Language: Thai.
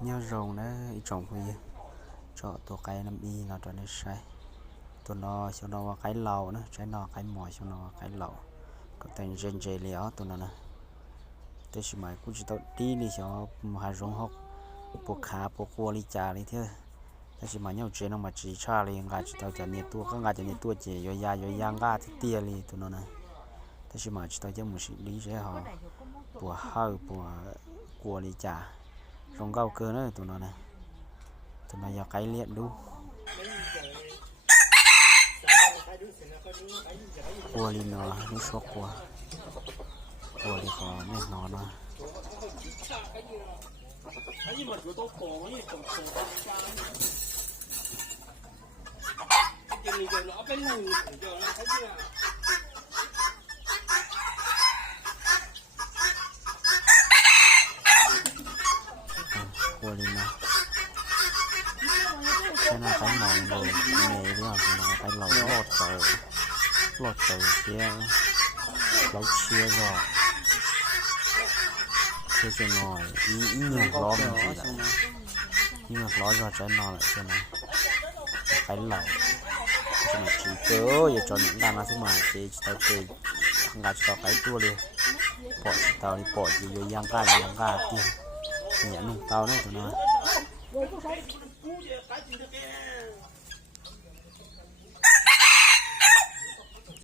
nhớ rồng đó ý trồng huy choตัวไก่น้ำอีเราจะได้ใช้ตัวนอชนอว่าไก่เหล่านะใช้นอไก่หมอยชนอว่าไก่เหล่าก็แต่งเจนเจเหลียวตัวนั้นนะแต่สมัยกูจะต้องดีนี่ชอบมหารงหกปวดขาปวดคอลิจาเลยเถอะแต่สมัยเนี่ยเจนออกมาจีชาเลยงาจะต้องจะเนี่ยตัวก็งาจะเนี่ยตัวเจยอยายางาที่เตี้ยเลยตัวนั้นนะแต่สมัยจะต้องจะมุสิลีใช่หรอปวดห้าวปวดคอลิจารงเก่าเกินเลยตัวนั้นนะตัวนั้นอยากไก่เลี้ยงดูกลัวลินอนี่ชกกลัวลิคอแน่นอนนะกลัวลินนะใช่น่าไก่หมอนเลยเมย์ที่เราจะมาไก่เราโลดเจอเชี่ยเราเชี่ยก็เชี่ยหน่อยอีเนี่ยล้อมันดีละนี่มันล้อก็ใจนอนละใช่ไหมไก่เหล่าใช่ไหมจีเก้ออย่าจนด้านนั้นใช่ไหมเจ๊จะเตะงาจะต่อไก่ตัวเลยปอดเตานี่ปอดอยู่ย่างก้าเตี้ยเนี่ยนุ่งเตาเนี่ยตัวนั้น